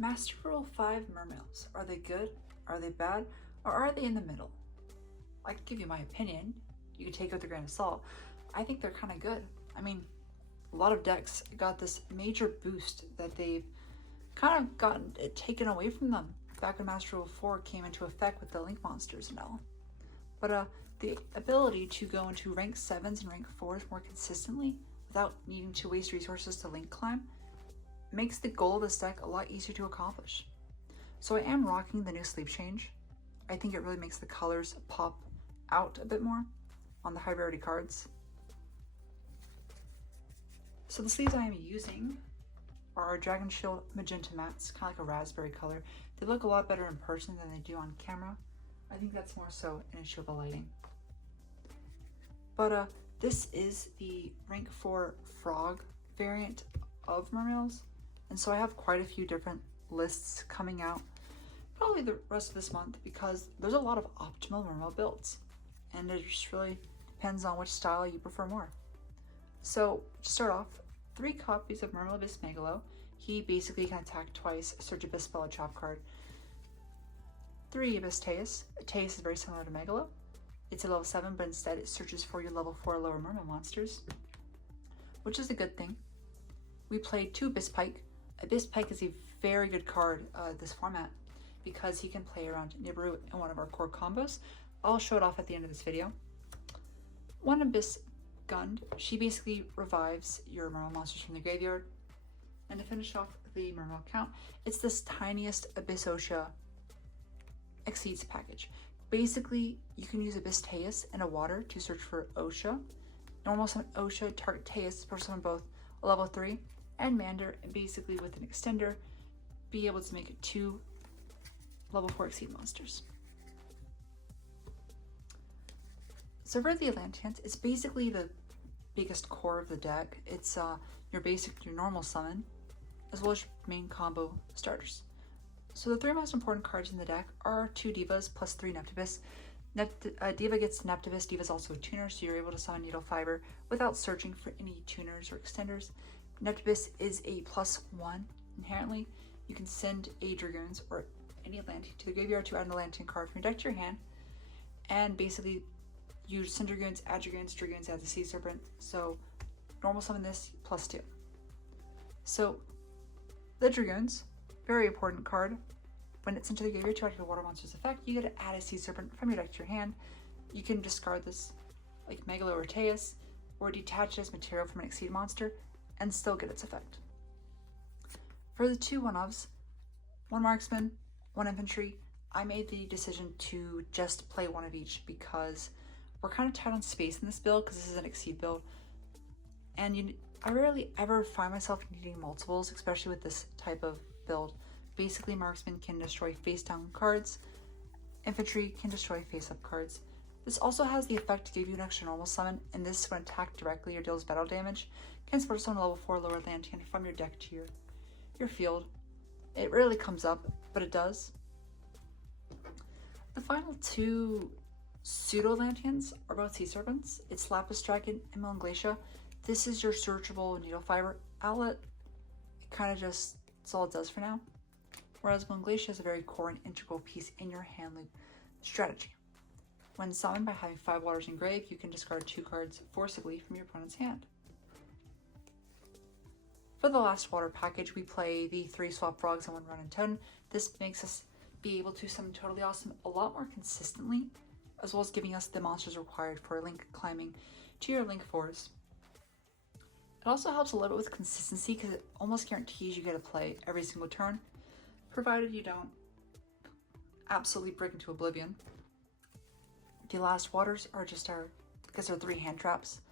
Master Rule 5 Mermails. Are they good? Are they bad? Or are they in the middle? I can give you my opinion. You can take it with a grain of salt. I think they're kind of good. I mean, a lot of decks got this major boost that they've kind of gotten it taken away from them back when Master Rule 4 came into effect with the link monsters and all. But the ability to go into rank 7s and rank 4s more consistently without needing to waste resources to link climb makes the goal of this deck a lot easier to accomplish. So I am rocking the new sleeve change. I think it really makes the colors pop out a bit more on the high rarity cards. So the sleeves I am using are Dragon Shield Magenta Mattes, kind of like a raspberry color. They look a lot better in person than they do on camera. I think that's more so an issue of the lighting. But this is the rank 4 Frog variant of Mermails. And so I have quite a few different lists coming out probably the rest of this month because there's a lot of optimal Mermail builds. And it just really depends on which style you prefer more. So to start off, 3 copies of Mermail Abyss Megalo. He basically can attack twice, search Abyss spell, a trap card. 3 Abyss Teus. Teus is very similar to Megalo. It's a level 7, but instead it searches for your level 4 lower Mermail monsters, which is a good thing. We played 2 Abyss Pike. Abyss Pike is a very good card this format because he can play around Nibiru in one of our core combos. I'll show it off at the end of this video. 1 Abyss Gund. She basically revives your Mermail monsters from the graveyard. And to finish off the Mermail count, it's this tiniest Abyssalacia Exceeds package. Basically, you can use Abyss Teus and a water to search for Osha. Normal summon Osha, target Teus, special summon both a level 3 and Mander, and basically with an extender, be able to make it 2 level 4 Exceed monsters. So for the Atlanteans, it's basically the biggest core of the deck. It's your normal summon, as well as your main combo starters. So the 3 most important cards in the deck are 2 Divas plus 3 Neptibus. Diva gets Neptibus. Diva is also a tuner, so you're able to summon Needle Fiber without searching for any tuners or extenders. Neptibus is a +1 inherently. You can send a Dragoons or any Atlantean to the graveyard to add an Atlantean card from your deck to your hand, and basically you send Dragoons, add Dragoons, Dragoons add the Sea Serpent. So normal summon this +2. So the Dragoons, very important card. When it's into the graveyard to add your water monster's effect, you get to add a Sea Serpent from your deck to your hand. You can discard this like Megalo or Teus, or detach it as material from an Exceed monster and still get its effect. For the 2 one-ofs, 1 Marksman, 1 Infantry, I made the decision to just play 1 of each because we're kind of tight on space in this build because this is an Exceed build. And I rarely ever find myself needing multiples, especially with this type of build. Basically, Marksman can destroy face-down cards. Infantry can destroy face-up cards. This also has the effect to give you an extra normal summon, and this, when attacked directly or deals battle damage, can special summon a level 4 lower Atlantean from your deck to your field. It rarely comes up, but it does. The final 2 pseudo-Atlanteans are both Sea Serpents. It's Lapis Dragon and Moulinglacia. This is your searchable Needle Fiber outlet. It kind of just, that's all it does for now. Whereas Moulinglacia is a very core and integral piece in your hand loop strategy. When summoned by having 5 waters in grave, you can discard 2 cards forcibly from your opponent's hand. For the last water package, we play the 3 Swap Frogs and 1 Run and Toad. This makes us be able to summon Toadally Awesome a lot more consistently, as well as giving us the monsters required for link climbing to your link 4s. It also helps a little bit with consistency because it almost guarantees you get to play every single turn, provided you don't absolutely break into oblivion. The last waters are just because they're 3 hand traps,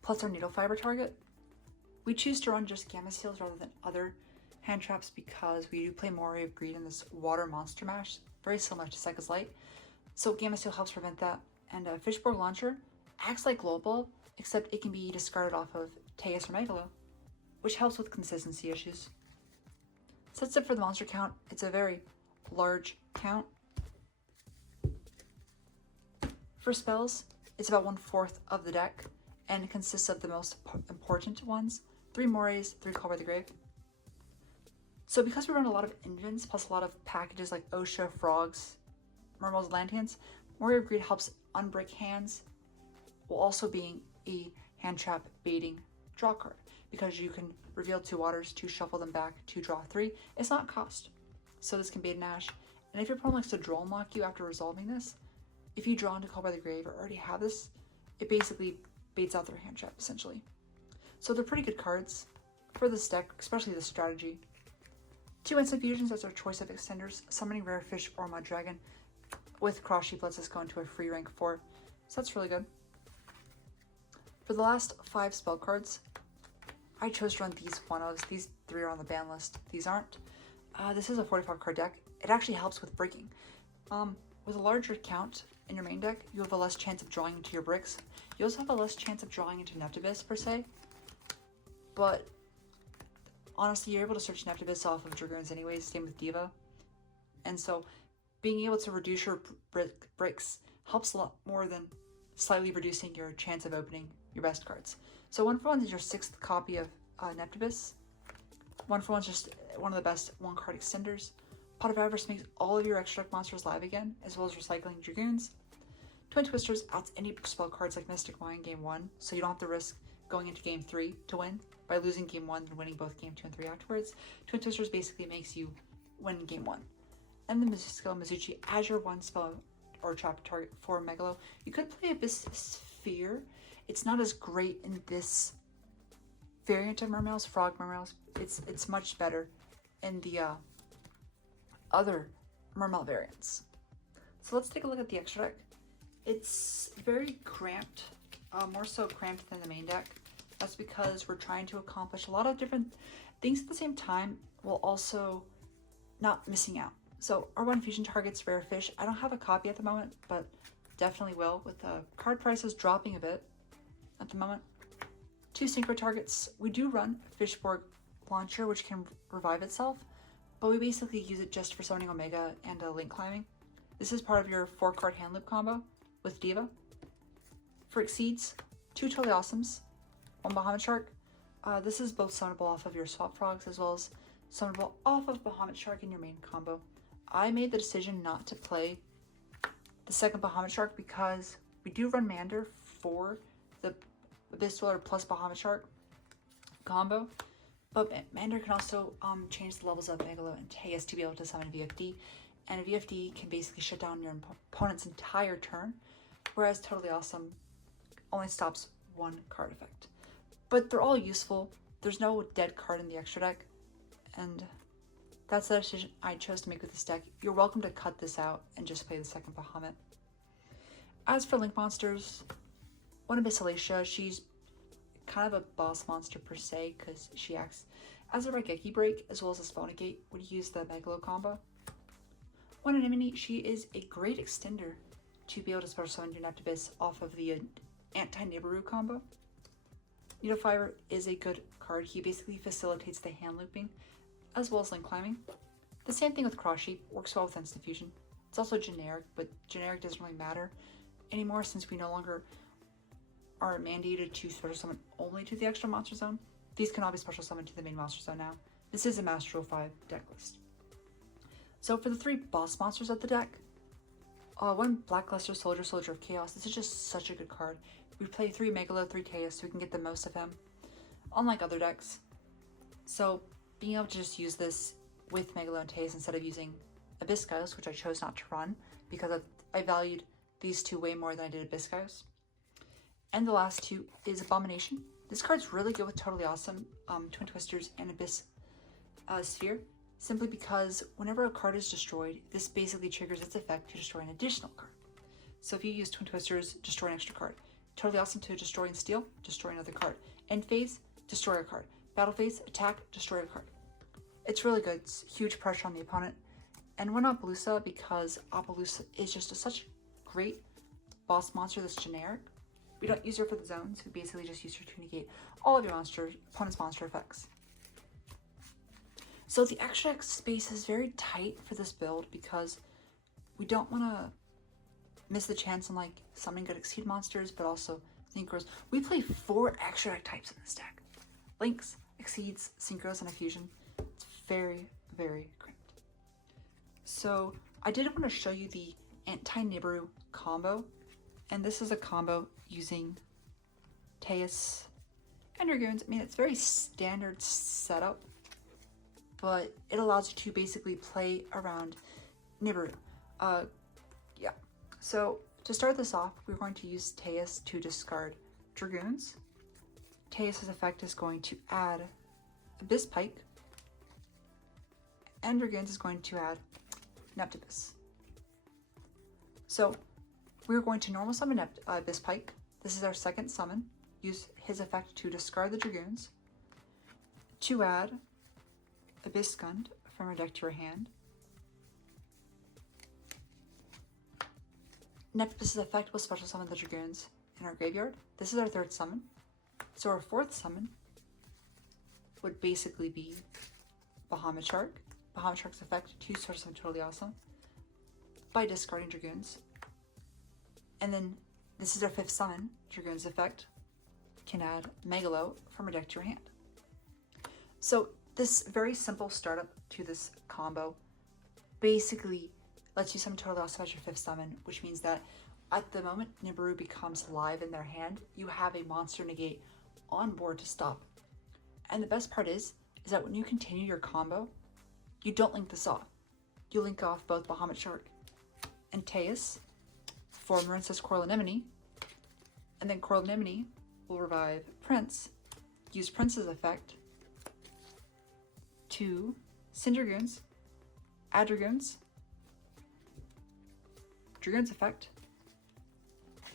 plus our Needle Fiber target. We choose to run just Gamma Seals rather than other hand traps because we do play Moray of Greed in this water monster mash, very similar to Sekka's Light. So Gamma Seal helps prevent that. And Fishborg Launcher acts like Glow Ball, except it can be discarded off of Teus or Megalo, which helps with consistency issues. So that's it for the monster count. It's a very large count. For spells, it's about 1/4 of the deck and consists of the most important ones: 3 Morays, 3 Call by the Grave. So because we run a lot of engines, plus a lot of packages like Osha, Frogs, Mermails, Atlanteans, Warrior of Greed helps unbreak hands, while also being a hand trap baiting draw card, because you can reveal 2 waters, to shuffle them back, to draw 3. It's not cost. So this can bait an Ash. And if your opponent likes to draw unlock you after resolving this, if you draw into Call by the Grave or already have this, it basically baits out their hand trap, essentially. So they're pretty good cards for this deck, especially the strategy. 2 instant fusions as our choice of extenders, summoning Rare Fish or Mud Dragon, with Cross Sheep lets us go into a free rank 4. So that's really good. For the last 5 spell cards, I chose to run these 1-ofs. These 3 are on the ban list. These aren't. This is a 45 card deck. It actually helps with breaking. With a larger count in your main deck, you have a less chance of drawing into your bricks. You also have a less chance of drawing into Neptibus per se. But honestly, you're able to search Neptibus off of Dragoons anyways, same with Diva. And so being able to reduce your bricks helps a lot more than slightly reducing your chance of opening your best cards. So 1-for-1 is your 6th copy of Neptibus. 1-for-1 is just one of the best 1-card extenders. Pot of Avarice makes all of your extra deck monsters live again, as well as recycling Dragoons. Twin Twisters outs any spell cards like Mystic Wine Game 1, so you don't have to risk going into Game 3 to win by losing Game 1 and winning both Game 2 and 3 afterwards. Twin Twisters basically makes you win Game 1. And the Mizuchi, as your 1 spell or trap target for Megalo. You could play Abysshireygo. It's not as great in this variant of Mermails, Frog Mermails. It's much better in the other Mermail variants. So let's take a look at the extra deck. It's very cramped, more so cramped than the main deck. That's because we're trying to accomplish a lot of different things at the same time, while also not missing out. So our 1 fusion targets Rare Fish. I don't have a copy at the moment, but definitely will, with the card prices dropping a bit at the moment. 2 synchro targets. We do run Fishborg Launcher, which can revive itself, but we basically use it just for summoning Omega and link climbing. This is part of your 4-card hand loop combo with Diva. For Exceeds, 2 Totally Awesomes, 1 Bahamut Shark. This is both summonable off of your Swap Frogs as well as summonable off of Bahamut Shark in your main combo. I made the decision not to play the second Bahamut Shark because we do run Mander for the Abyss Dweller plus Bahamut Shark combo, but Mander can also change the levels of Megalo and Teus to be able to summon VFD, and a VFD can basically shut down your opponent's entire turn, whereas Totally Awesome only stops 1 card effect. But they're all useful. There's no dead card in the extra deck, and that's the decision I chose to make with this deck. You're welcome to cut this out and just play the second Bahamut. As for link monsters, 1 Abyssalacia, she's kind of a boss monster per se, because she acts as a Raigeki break as well as a spell negate when you use the Megalo combo. 1 Anemone, she is a great extender to be able to special summon your Neptibus off of the Anti-Nibiru combo. Needlefiber is a good card. He basically facilitates the hand looping as well as link climbing. The same thing with Cross Sheep, works well with instant fusion. It's also generic, but generic doesn't really matter anymore since we no longer are mandated to special summon only to the extra monster zone. These can all be special summoned to the main monster zone now. This is a Master 05 deck list. So for the 3 boss monsters of the deck, 1 Blackluster Soldier, Soldier of Chaos. This is just such a good card. We play 3 Megalo, 3 Teus, so we can get the most of him, unlike other decks. So being able to just use this with Megalo and Teus instead of using Abyssalacia, which I chose not to run because I valued these 2 way more than I did Abyssalacia. And the last 2 is Abomination. This card's really good with Totally Awesome, Twin Twisters, and Abyss Sphere, simply because whenever a card is destroyed, this basically triggers its effect to destroy an additional card. So if you use Twin Twisters, destroy an extra card. Totally Awesome to destroy and steal, destroy another card. End phase, destroy a card. Battle phase, attack, destroy a card. It's really good. It's huge pressure on the opponent. And why not Apollousa? Because Apollousa is just such a great boss monster that's generic. We don't use her for the zones. We basically just use her to negate all of your opponent's monster effects. So the extra deck space is very tight for this build because we don't want to miss the chance on like summoning good Exceed monsters, but also Synchros. We play 4 extra deck types in this deck. Links, Exceeds, Synchros, and a Fusion. It's very, very cramped. So I did want to show you the Anti-Nibiru combo, and this is a combo using Teus and Dragoons. I mean, it's very standard setup, but it allows you to basically play around Nibiru. Yeah. So to start this off, we're going to use Teus to discard Dragoons. Teus's effect is going to add Abyss Pike, and Dragoons is going to add Neptibus. So we're going to normal summon Abyss Pike. This is our second summon. Use his effect to discard the Dragoons, to add Abyss Gund from your deck to your hand. Neptibus' effect will special summon the Dragoons in our graveyard. This is our third summon. So our fourth summon would basically be Bahamut Shark. Bahamut Shark's effect to special summon Toadally Awesome by discarding Dragoons. And then this is our fifth summon. Dragoon's effect can add Megalo from your deck to your hand. So this very simple startup to this combo basically lets you summon Toadally Awesome as your fifth summon, which means that at the moment Nibiru becomes live in their hand, you have a monster negate on board to stop. And the best part is that when you continue your combo, you don't link this off. You link off both Bahamut Shark and Teus for Marincess Coral Anemone, and then Coral Anemone will revive Prince, use Prince's effect to send Dragoons, add Dragoons, Dragoon's effect,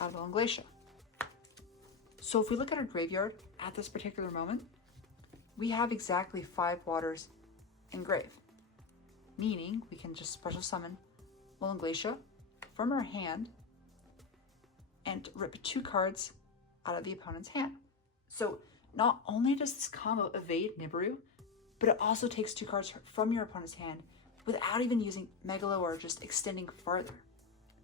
add Moulinglacia. So if we look at our graveyard at this particular moment, we have exactly 5 waters in grave, meaning we can just special summon Moulinglacia from our hand and rip 2 cards out of the opponent's hand. So not only does this combo evade Nibiru, but it also takes 2 cards from your opponent's hand without even using Megalo or just extending farther.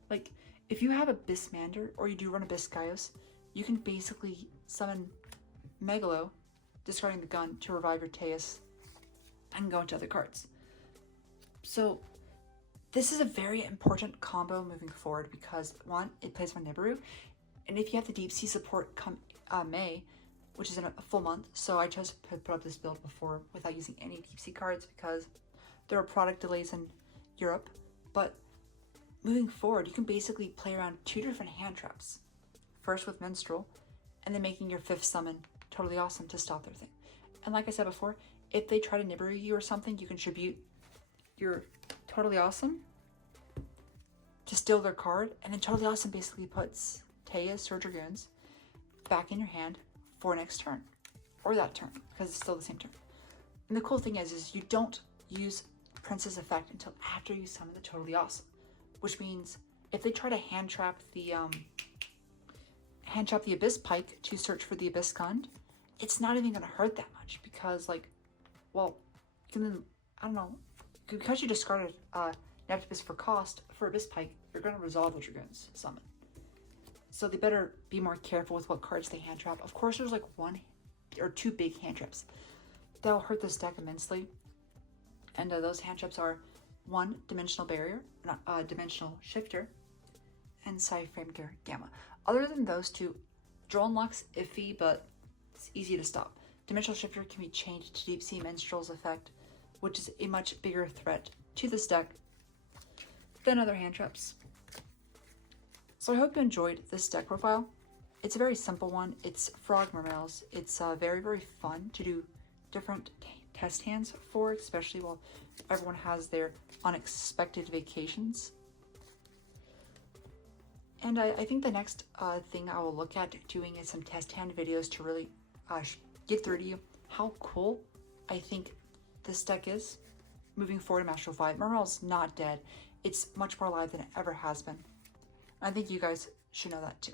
Like, if you have Abyssmander or you do run Abyss Gaios, you can basically summon Megalo, discarding the gun to revive your Teus and go into other cards. So this is a very important combo moving forward because, one, it plays on Nibiru, and if you have the deep sea support come May, which is in a full month, so I chose to put up this build before without using any deep sea cards because there are product delays in Europe, but moving forward, you can basically play around 2 different hand traps. First with Minstrel, and then making your 5th summon Toadally Awesome to stop their thing. And like I said before, if they try to Nibiru you or something, you can tribute your Toadally Awesome to steal their card, and then Toadally Awesome basically puts Teus or Dragoons back in your hand for next turn, or that turn, because it's still the same turn. And the cool thing is you don't use Prince's effect until after you summon the Toadally Awesome, which means if they try to hand trap the Abyss Pike to search for the Abyss Gund, it's not even going to hurt that much because, like, well, you can then, I don't know, because you discarded Neptibus for cost for Abyss Pike, you're going to resolve the Dragoon's summon. So they better be more careful with what cards they hand trap. Of course, there's like 1 or 2 big hand traps that'll hurt this deck immensely, and those hand traps are 1, Dimensional Barrier, Dimensional Shifter, and Psyframe Gamma. Other than those 2, draw unlock's iffy, but it's easy to stop. Dimensional Shifter can be changed to Deep Sea Minstrel's effect, which is a much bigger threat to this deck than other hand traps. So I hope you enjoyed this deck profile. It's a very simple one. It's Frog Mermails. It's very, very fun to do different test hands for, especially while everyone has their unexpected vacations. And I think the next thing I will look at doing is some test hand videos to really get through to you how cool I think this deck is moving forward in Master 5. Mermail's not dead. It's much more alive than it ever has been. I think you guys should know that too.